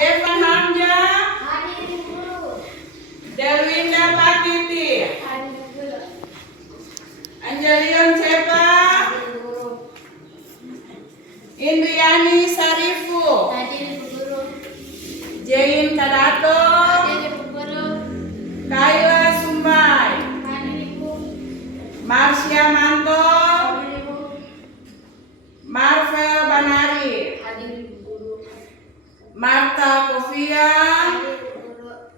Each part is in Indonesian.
Devan Hamja, Hadir guru. Delwinda Pakiti, Hadir guru. Anjelion Cepa, Hadir guru. Indriani Sarifu, Hadir guru. Jain Kadato, Hadir guru. Kaila Sumbai, Hadir guru. Marsya Manto, Hadir guru. Marvel Banari, Hadir guru. Marta Kofia, Hadir guru.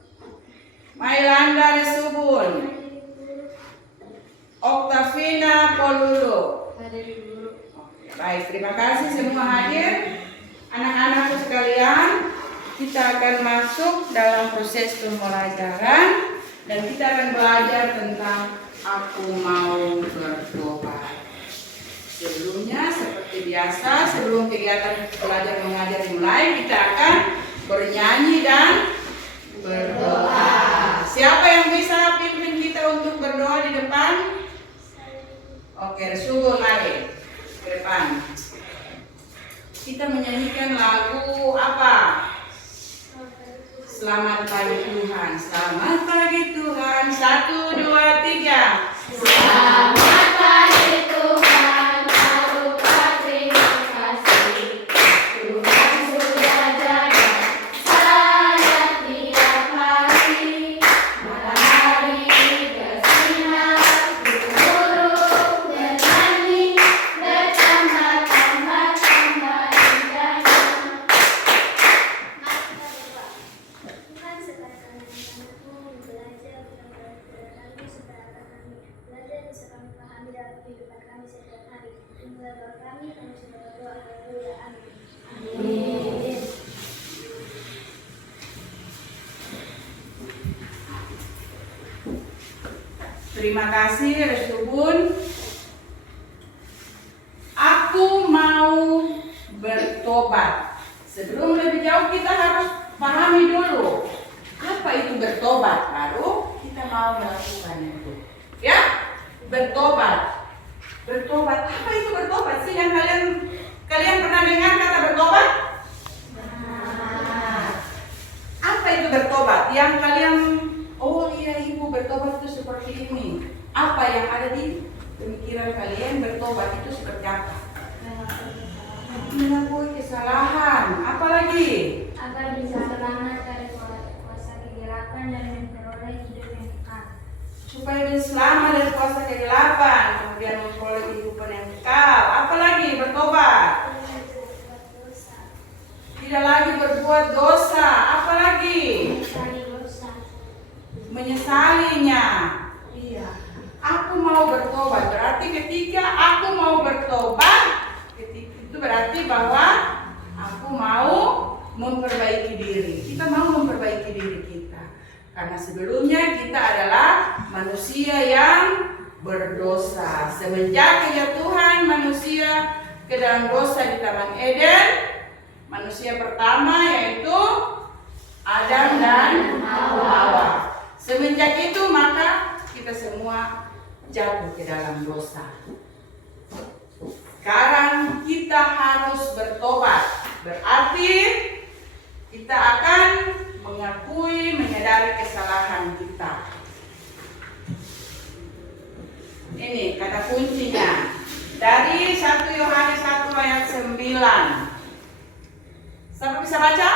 Mailanda Resubun, Hadir guru. Oktavina Polulu. Hadir guru. Baik, terima kasih semua hadir. Anak-anakku sekalian, kita akan masuk dalam proses pembelajaran dan kita akan belajar tentang aku mau bertobat. Sebelumnya seperti biasa, sebelum kegiatan belajar mengajar dimulai, kita akan bernyanyi dan berdoa. Siapa yang bisa pimpin kita untuk berdoa di depan? Oke, Resubun mari ke depan. Kita menyanyikan lagu apa? Selamat pagi Tuhan. Selamat pagi Tuhan. 1, 2, 3. Selamat pagi Tuhan, berupa terima kasih. Tuhan sudah jaga saya tiap hari. Matahari bersinar, burung bernyanyi, bertambah-tambah indahnya. Tuhan sekarang anakmu belajar tentang kami supaya kami belajar bisa kami pahami dalam kehidupan kami setiap hari. Inilah doa kami sudah berdoa. Haleluya. Amin. Amin. Terima kasih Resubun. Aku mau bertobat. Sebelum lebih jauh kita harus pahami dulu apa itu bertobat, baru kita mau melakukan itu. Ya, bertobat. Bertobat. Apa itu bertobat sih yang kalian pernah dengar kata bertobat? Apa itu bertobat? Yang kalian, oh iya ibu bertobat itu seperti ini. Apa yang ada di pemikiran kalian bertobat itu seperti apa? Mengakui kesalahan. Apalagi? Agar bisa selamat dari kuasa kegelapan dan memperoleh hidup yang kekal. Supaya bisa selamat dari kuasa kegelapan, kemudian memperoleh kehidupan yang kekal. Apalagi bertobat? Tidak lagi berbuat dosa. Apalagi? Menyesali dosa. Menyesalinya. Iya. Aku mau bertobat. Berarti ketika aku mau bertobat, itu berarti bahwa aku mau memperbaiki diri. Kita mau memperbaiki diri kita. Karena sebelumnya kita adalah manusia yang berdosa. Semenjak kejatuhan manusia ke dalam dosa di Taman Eden, manusia pertama yaitu Adam dan Hawa. Semenjak itu maka kita semua jatuh ke dalam dosa. Sekarang kita harus bertobat. Berarti kita akan mengakui, menyadari kesalahan kita. Ini kata kuncinya. Dari 1 Yohanes 1 ayat 9. Siapa bisa baca?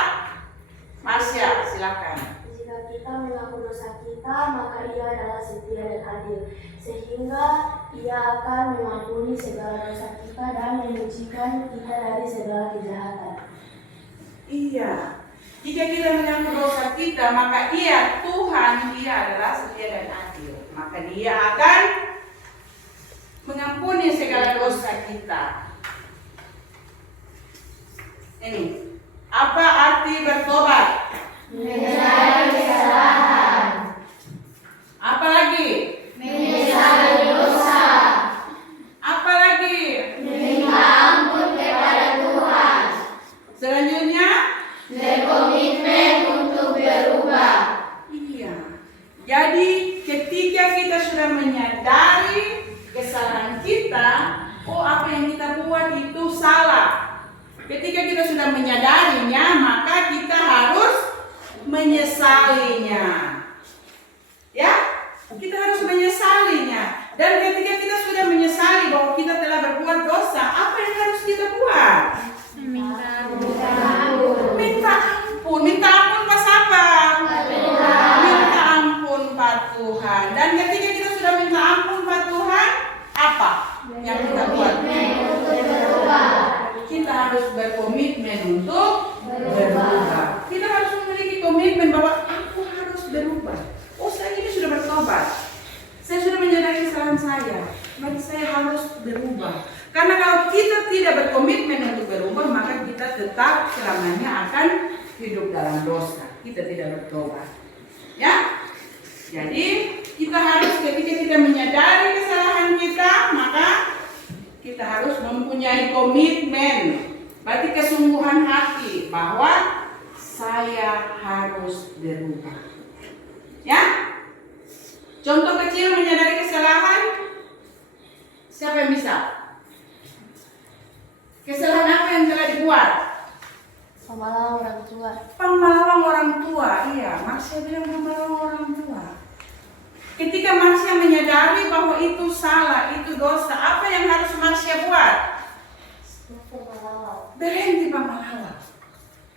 Marsya, silakan. Jika kita mengaku dosa kita, maka Ia adalah setia dan adil, sehingga Ia akan mengampuni segala dosa kita dan menyucikan kita dari segala kejahatan. Iya. Jika kita mengaku dosa kita, maka Ia, Tuhan, Dia adalah setia dan adil. Maka Dia akan mengampuni segala dosa kita. Ini, apa arti bertobat? Menyesali kesalahan. Apalagi? Menyesali dosa. Apalagi? Meminta ampun kepada Tuhan. Selanjutnya? Berkomitmen untuk berubah. Iya. Jadi ketika kita sudah menyadari kesalahan kita, oh apa yang kita buat itu salah. Ketika kita sudah menyadarinya, maka kita harus berubah. Karena kalau kita tidak berkomitmen untuk berubah, maka kita tetap selamanya akan hidup dalam dosa. Kita tidak bertobat. Ya? Jadi kita harus ketika kita menyadari kesalahan kita, maka kita harus mempunyai komitmen, berarti kesungguhan hati bahwa saya harus berubah. Ya? Contoh kecil menyadari kesalahan. Siapa yang bisa? Kesalahan apa yang telah dibuat? Pemalang orang tua. Pemalang orang tua. Iya, Marsha bilang pemalang orang tua. Ketika Marsha menyadari bahwa itu salah, itu dosa, apa yang harus Marsha buat? Berhenti melawan.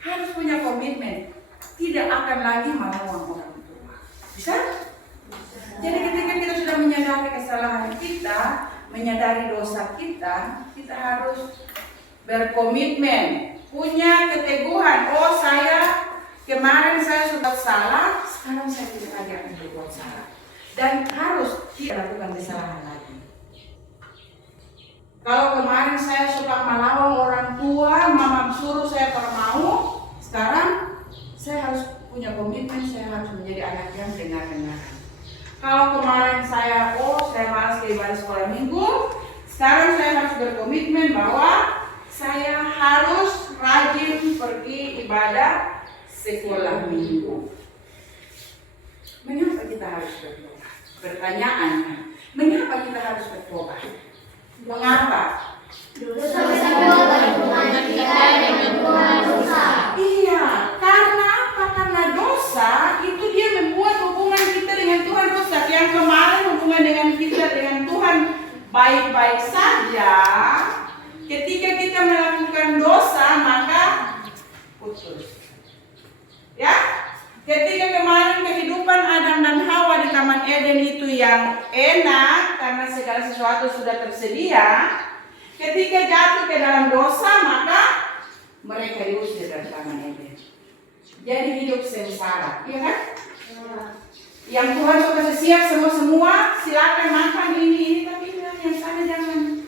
Harus punya komitmen. Tidak akan lagi melawan orang tua. Bisa? Jadi ketika kita sudah menyadari kesalahan kita, menyadari dosa kita, kita harus berkomitmen, punya keteguhan. Oh, kemarin saya sudah salah, sekarang saya tidak lagi akan berbuat salah. Dan harus tidak lakukan kesalahan lagi. Kalau kemarin saya suka melawan orang tua, mama suruh saya kalau mau, sekarang saya harus punya komitmen, saya harus menjadi anak yang dengar-dengaran. Kalau kemarin saya malas ke ibadah sekolah minggu, sekarang saya harus berkomitmen bahwa saya harus rajin pergi ibadah sekolah minggu. Mengapa kita harus bertobat? Pertanyaannya, mengapa kita harus bertobat? Mengapa? Iya, karena apa? Karena dosa itu dia membuat hubungan kita dengan Tuhan rusak. Yang kemarin hubungan dengan kita dengan Tuhan baik-baik saja, ketika kita melakukan dosa maka putus. Ya, ketika kemarin kehidupan Adam dan Hawa di Taman Eden itu yang enak karena segala sesuatu sudah tersedia, ketika jatuh ke dalam dosa maka mereka diusir dari Taman Eden. Jadi hidup sengsara, iya kan? Yang Tuhan sudah siap semua silakan makan ini, tapi yang sana jangan.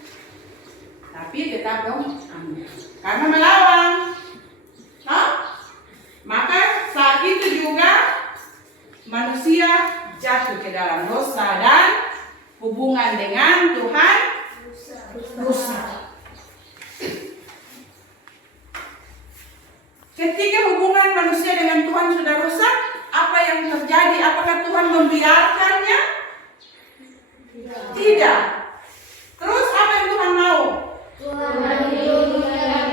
Tapi tetap dong ambil, karena melawan. Maka saat itu juga manusia jatuh ke dalam dosa dan hubungan dengan Tuhan rusak. Ketika hubungan manusia dengan Tuhan sudah rusak, apa yang terjadi? Apakah Tuhan membiarkannya? Tidak. Terus apa yang Tuhan mau? Tuhan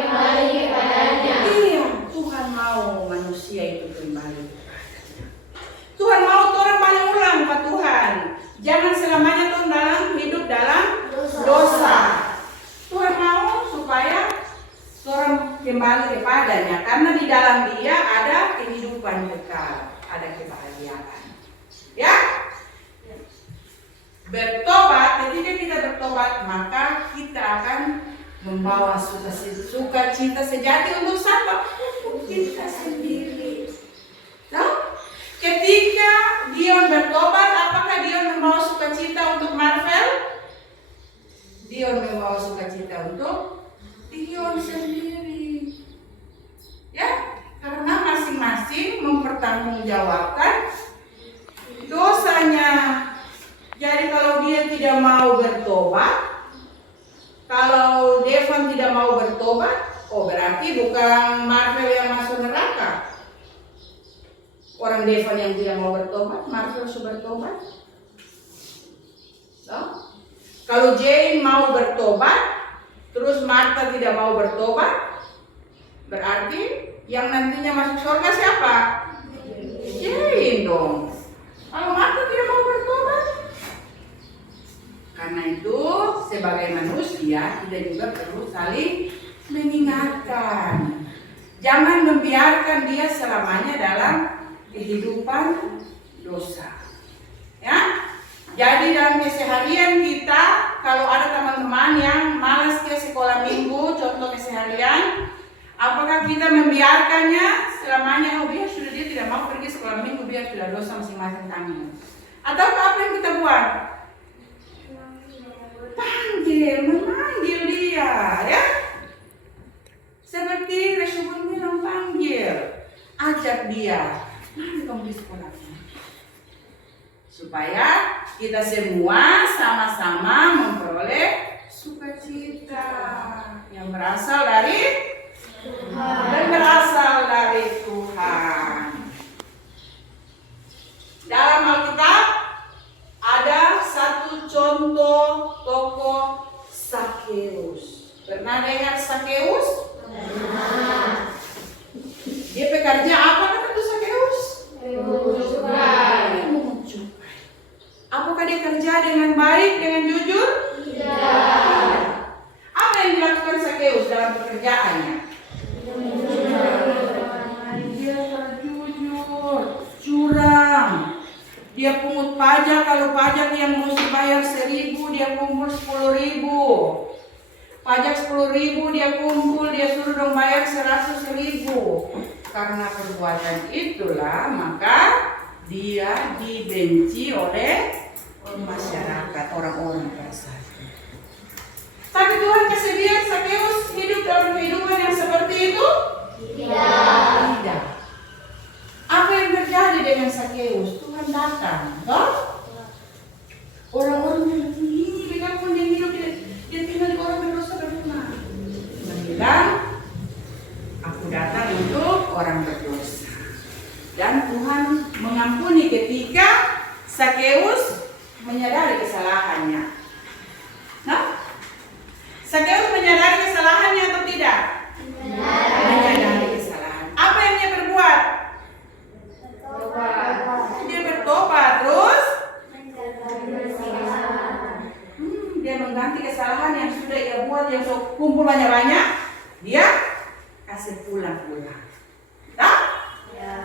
kembali kepadanya. Iya, Tuhan mau manusia itu kembali kepadanya. Tuhan mau orang balik ulang ke Tuhan. Jangan selamanya tuh hidup dalam dosa. Tuhan mau supaya orang kembali kepadanya, karena di dalam dia ada kehidupan kekal, ada kebahagiaan. Ya? Bertobat, ketika kita bertobat, maka kita akan membawa sukacita sejati untuk siapa? Untuk kita sendiri. Nah, ketika Dion bertobat, apakah Dion membawa sukacita untuk Marvel? Dion membawa sukacita untuk Dion sendiri. Ya, karena masing-masing mempertanggungjawabkan dosanya. Jadi kalau dia tidak mau bertobat, kalau Devon tidak mau bertobat, berarti bukan Marvel yang masuk neraka. Orang Devon yang tidak mau bertobat, Marvel harus bertobat. So, kalau Jane mau bertobat, terus Martha tidak mau bertobat, berarti yang nantinya masuk surga siapa? Jane dong. Kalau Martha tidak mau bertobat, karena itu sebagai manusia kita juga perlu saling mengingatkan. Jangan membiarkan dia selamanya dalam kehidupan dosa. Ya. Jadi dalam keseharian kita, kalau ada teman-teman yang malas ke sekolah minggu, contoh keseharian, apakah kita membiarkannya selamanya? Biar sudah dia tidak mau pergi sekolah minggu, biar sudah dosa masing-masing kami. Atau apa yang kita buat? Panggil dia, memanggil dia, ya. Seperti Rasul bilang, panggil, ajak dia, mari kamu di sekolahnya. Supaya kita semua sama-sama memperoleh sukacita yang berasal dari Tuhan dan berasal dari Tuhan. Dalam Alkitab ada satu contoh tokoh Sakeus. Pernah dengar Sakeus? Pernah. Dia pekerja apa kan itu Sakeus? Mengucupai. Apakah dia kerja dengan baik, dengan jujur? Tidak. Apa yang dilakukan Sakeus dalam pekerjaannya? Dia terjujur, curang. Dia pungut pajak, kalau pajak yang mesti bayar 1.000, dia kumpul 10.000. Pajak 10.000 dia kumpul, dia suruh dong bayar 100.000. Karena perbuatan itulah maka dia dibenci oleh masyarakat, orang-orang pada saat itu. Tapi Tuhan kasih dia Sakeus hidup dalam kehidupan yang seperti itu? Tidak. Apa yang terjadi dengan Sakeus? Tuhan datang, toh? Orang-orang bilang, ini mereka pun yang hidup dia tinggal di orang berdosa bagaimana? Tuhan bilang, aku datang untuk orang berdosa. Dan Tuhan mengampuni ketika Sakeus menyadari kesalahannya. Nah, Sakeus menyadari kesalahannya atau tidak? Menyadari kesalahan. Apa yang dia berbuat? Dia bertobat terus dia mengganti kesalahan yang sudah ia buat, yang kumpul banyak-banyak, dia kasih pulang-pulang. Nah,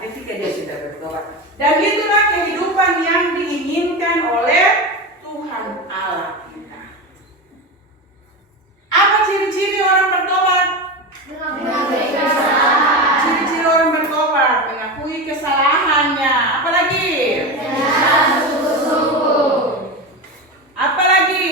ketika dia sudah bertobat. Dan itulah kehidupan yang diinginkan oleh Tuhan Allah kita. Apa ciri-ciri orang bertobat? Ciri-ciri orang bertobat mengakui kesalahannya. Apalagi? Apalagi?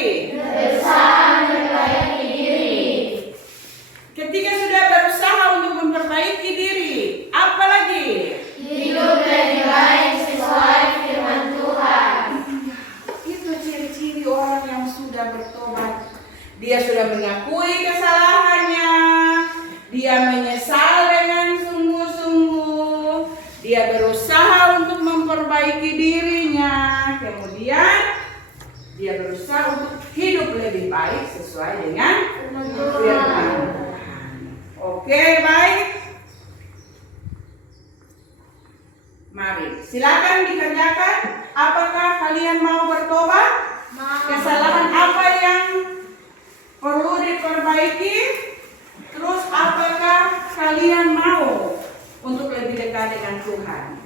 Ketika sudah berusaha untuk memperbaiki diri, apalagi? Hidup lebih baik sesuai firman Tuhan. Itu ciri-ciri orang yang sudah bertobat. Dia sudah mengakui kesalahannya, dia menyesal dengan sungguh-sungguh, dia berusaha untuk memperbaiki dirinya, kemudian dia berusaha untuk hidup lebih baik sesuai dengan firman Tuhan. Oke, baik. Mari, silakan dikerjakan. Apakah kalian mau bertobat? Kesalahan apa yang perlu diperbaiki? Terus apakah kalian mau untuk lebih dekat dengan Tuhan?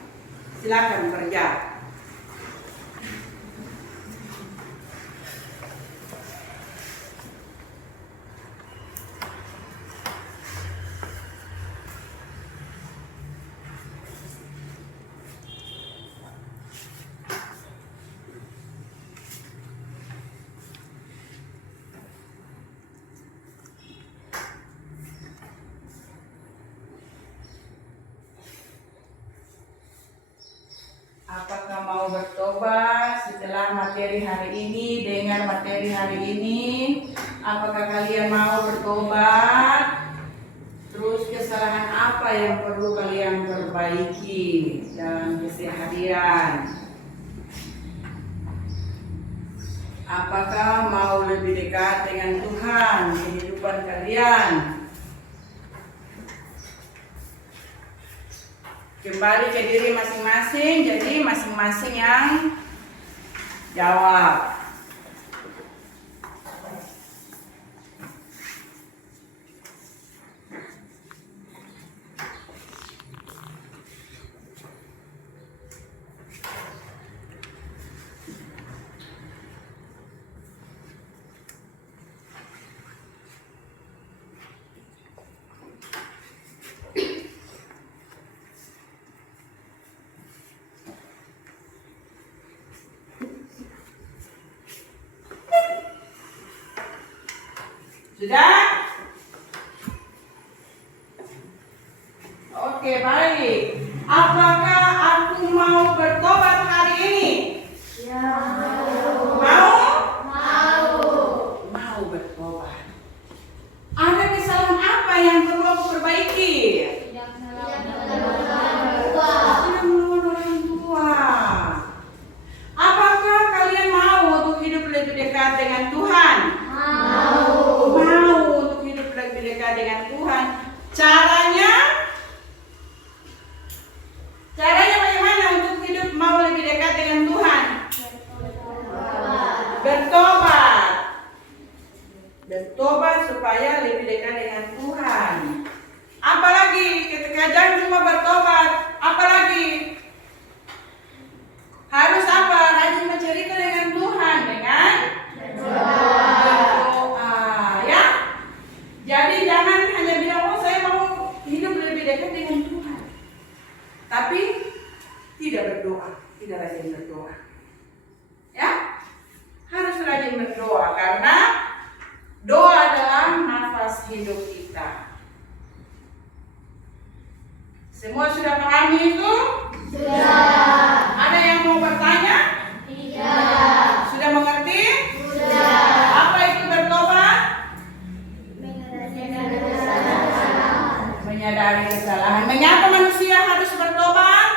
Silakan kerja. Apakah mau bertobat setelah materi hari ini, dengar materi hari ini? Apakah kalian mau bertobat? Terus kesalahan apa yang perlu kalian perbaiki dalam keseharian? Apakah mau lebih dekat dengan Tuhan di kehidupan kalian? Kembali ke diri masing-masing, jadi masing-masing yang jawab. Sudah? Oke, baik. Apakah aku mau bertobat hari ini? Mau bertobat. Ada kesalahan apa yang perlu aku perbaiki? Tidak melawan orang tua. Apakah kalian mau untuk hidup lebih dekat dengan Tuhan? Mau untuk hidup lebih dekat dengan Tuhan. Caranya bagaimana untuk hidup mau lebih dekat dengan Tuhan? Bertobat supaya lebih dekat dengan Tuhan. Apalagi ketika jangan cuma bertobat, apalagi harus apa? Rajin bercerita dengan Tuhan dengan berdoa, ya. Jadi jangan hanya bilang, oh saya mau hidup lebih dekat dengan Tuhan, tapi tidak berdoa, tidak rajin berdoa. Ya, harus rajin berdoa karena doa adalah nafas hidup kita. Semua sudah pahami itu? Sudah. Ada yang mau bertanya? Tidak. Sudah mengerti? Sudah. Apa itu bertobat? Menyadari kesalahan. Mengapa manusia harus bertobat?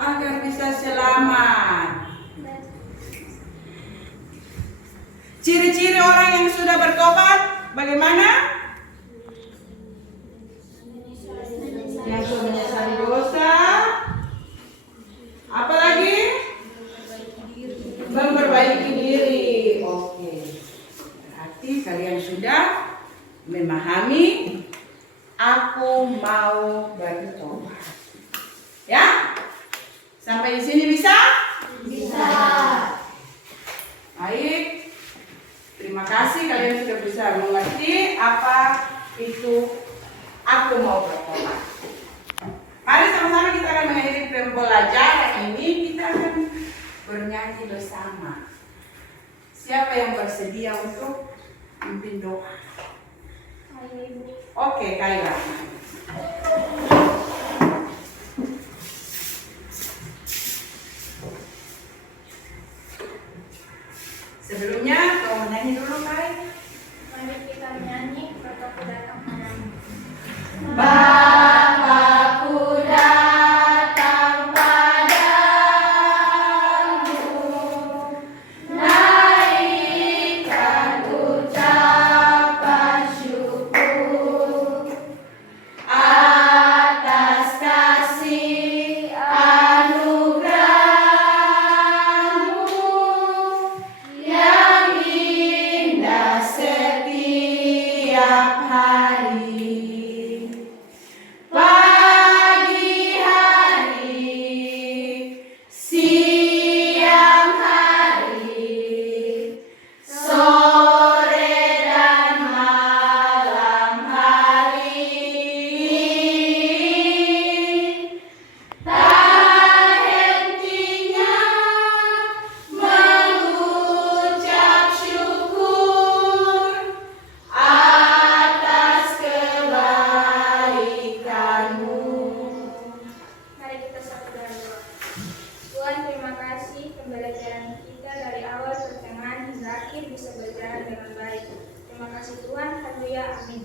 Agar bisa selamat. Ciri-ciri orang yang sudah bertobat bagaimana? Yang sudah menyesali dosa. Apalagi? Memperbaiki diri. Oke. Berarti kalian sudah memahami aku mau bertobat. Ya? Sampai di sini bisa? Bisa. Baik. Terima kasih kalian sudah bisa mengerti apa itu aku mau bertobat. Mari sama-sama kita akan mengakhiri pembelajaran ini. Kita akan bernyanyi bersama. Siapa yang bersedia untuk memimpin doa? Oke, Kaila. Sebelumnya kau menyanyi dulu, Kai. Mari kita menyanyi Bapakku datang padamu. Bapakku datang padamu, naikkan ucapan syukur atas kasih anugerah-Mu yang indah setiap hari. Pagi hari, siang hari, sore dan malam hari, tak hentinya mengucap syukur atas kebaikan-Mu. Mari kita satu dalam doa. Tuhan, terima kasih pembelajaran kita dari awal pertengahan hingga akhir bisa berjalan dengan baik. Terima kasih Tuhan. Haleluya. Amin.